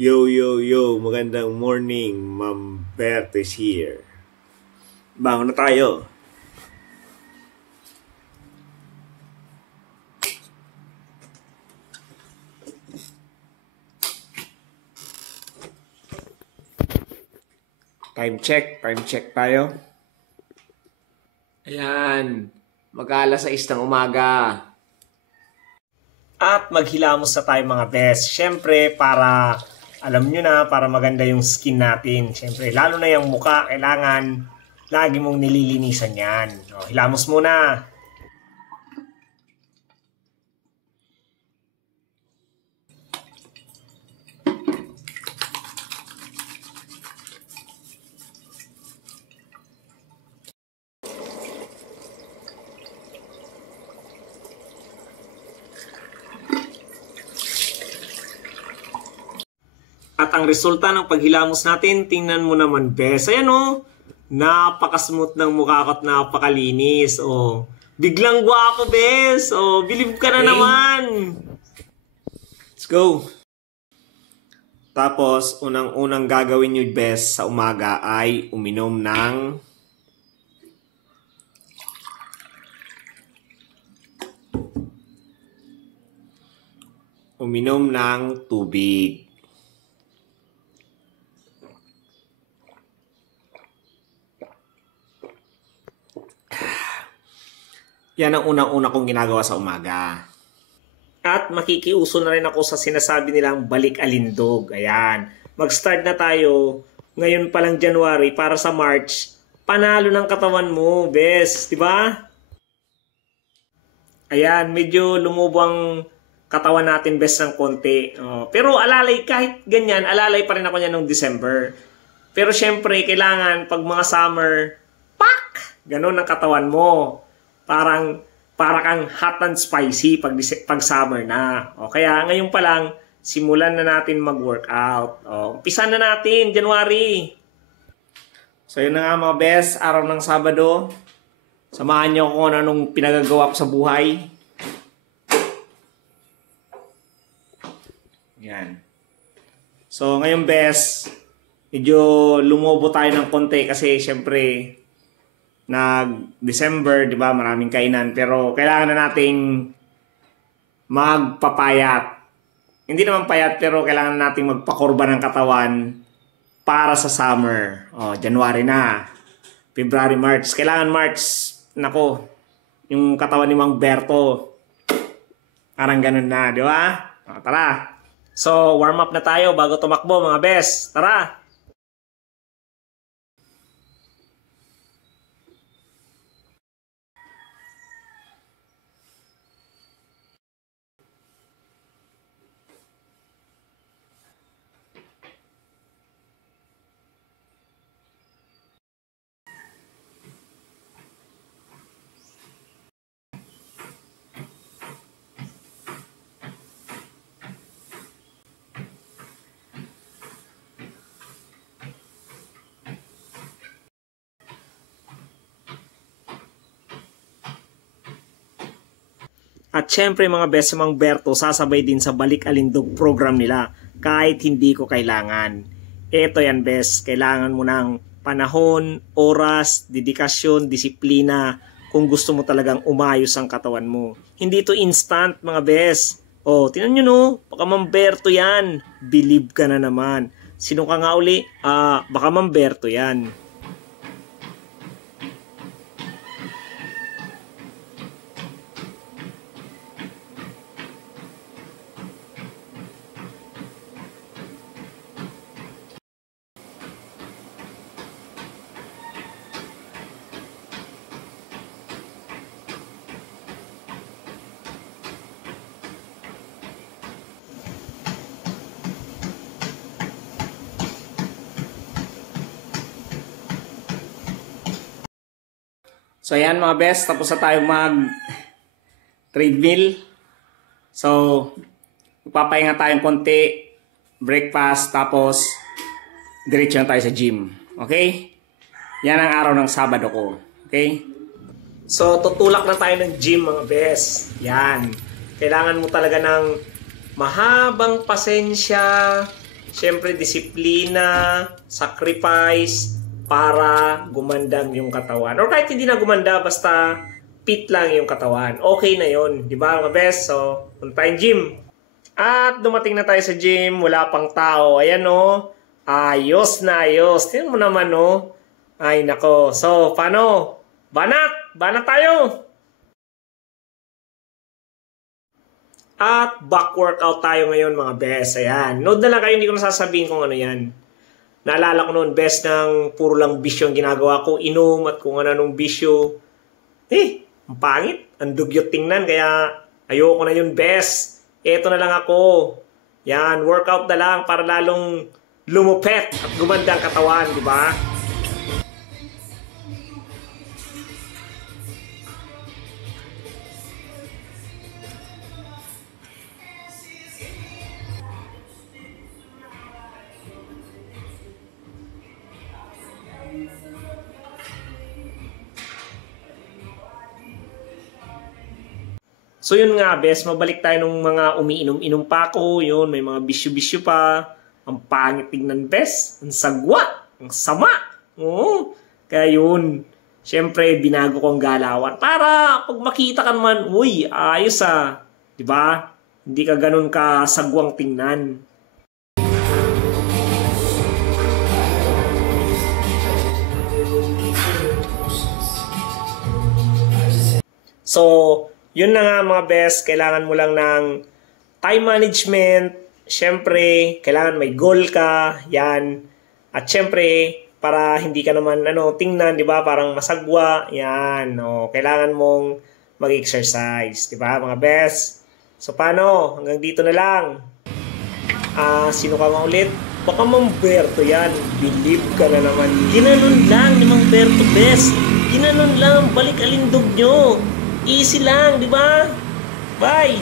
Yo, yo, yo, magandang morning, Ma'am Bert is here. Bangon na tayo. Time check tayo. Ayan, mag-alas 6 ng umaga. At maghilamos na tayo mga best. Siyempre, para alam nyo na, para maganda yung skin natin. Siyempre, lalo na yung mukha, kailangan lagi mong nililinisan yan. O, hilamos muna. At ang resulta ng paghilamos natin, tingnan mo naman, bes. Ayan o, napaka-smooth ng mukha ko at napakalinis. O, biglang gwapo, bes. O, believe ka na naman. Let's go. Tapos, unang-unang gagawin nyo, bes, sa umaga ay uminom ng tubig. Yan ang unang-una kong ginagawa sa umaga. At makikiuso na rin ako sa sinasabi nilang balik alindog. Ayan. Mag-start na tayo. Ngayon pa lang January para sa March. Panalo ng katawan mo, bes. Diba? Ayan. Medyo lumubang katawan natin, bes, ng konti. Pero alalay, kahit ganyan, alalay pa rin ako niya noong December. Pero syempre, kailangan pag mga summer, pak! Ganon ang katawan mo. Para kang hot and spicy pag summer na. Kaya ngayon pa lang, simulan na natin mag-workout. Umpisa na natin, January. So yun na nga mga best, araw ng Sabado. Samahan niyo ako kung anong pinagagawa ko sa buhay. Yan. So ngayon best, medyo lumobo tayo ng konti kasi syempre, nag-December, di ba, maraming kainan. Pero kailangan na nating magpapayat. Hindi naman payat, pero kailangan na nating magpakurba ng katawan para sa summer. January na. February, March. Kailangan March, nako, yung katawan ni Mang Berto. Parang ganun na, di ba? Tara. So, warm up na tayo bago tumakbo, mga best. Tara! At syempre mga best, Mang Berto, sasabay din sa balik alindog program nila kahit hindi ko kailangan. Eto yan best, kailangan mo ng panahon, oras, dedikasyon, disiplina kung gusto mo talagang umayos ang katawan mo. Hindi to instant mga best. Tingnan nyo no, baka Mang Berto yan. Believe ka na naman. Sino ka nga uli? Baka Mang Berto yan. So ayan mga best, tapos na tayo mag-treadmill. So, magpapahinga tayong konti, breakfast, tapos diretso na tayo sa gym. Okay? Yan ang araw ng Sabado ko. Okay? So, tutulak na tayo ng gym mga best. Yan. Kailangan mo talaga ng mahabang pasensya, Siyempre, disiplina, sacrifice, para gumandang yung katawan. Or kahit hindi na gumanda, basta fit lang yung katawan. Okay na yon, di ba mga best? So, punta tayong gym. At dumating na tayo sa gym, wala pang tao. Ayan o, ayos na ayos. Tingnan mo naman o. Ay nako. So, paano? Banat! Banat tayo! At back workout tayo ngayon mga best. Ayan. Note na lang kayo, hindi ko nasasabihin kung ano yan. Naalala ko noon, best ng puro lang bisyo ang ginagawa ko. Inom at kung ano-anong bisyo. Ang pangit. Ang dugyot tingnan. Kaya ayoko na yun best. Eto na lang ako. Yan, workout na lang para lalong lumupet at gumanda ang katawan, di ba? So yun nga, best, mabalik tayo nung mga umiinom-inom pa ako, yun, may mga bisyo-bisyo pa. Ang pangit tignan, best. Ang sagwa, ang sama. Oo. Kaya yun, syempre, binago ko ang galawan. Para pag makita ka naman, uy, ayos ah. Diba? Hindi ka ganun ka sagwang tingnan. So, yun na nga mga best, kailangan mo lang ng time management, syempre, kailangan may goal ka, yan. At syempre, para hindi ka naman tingnan, di ba, parang masagwa, yan. O, kailangan mong mag-exercise, di ba, mga best? So, paano? Hanggang dito na lang. Sino ka nga ulit? Baka Mamberto yan. Believe ka na naman. Ginanon lang ni Mamberto, best. Ginanon lang, balik alindog nyo. Easy lang, di ba? Bye!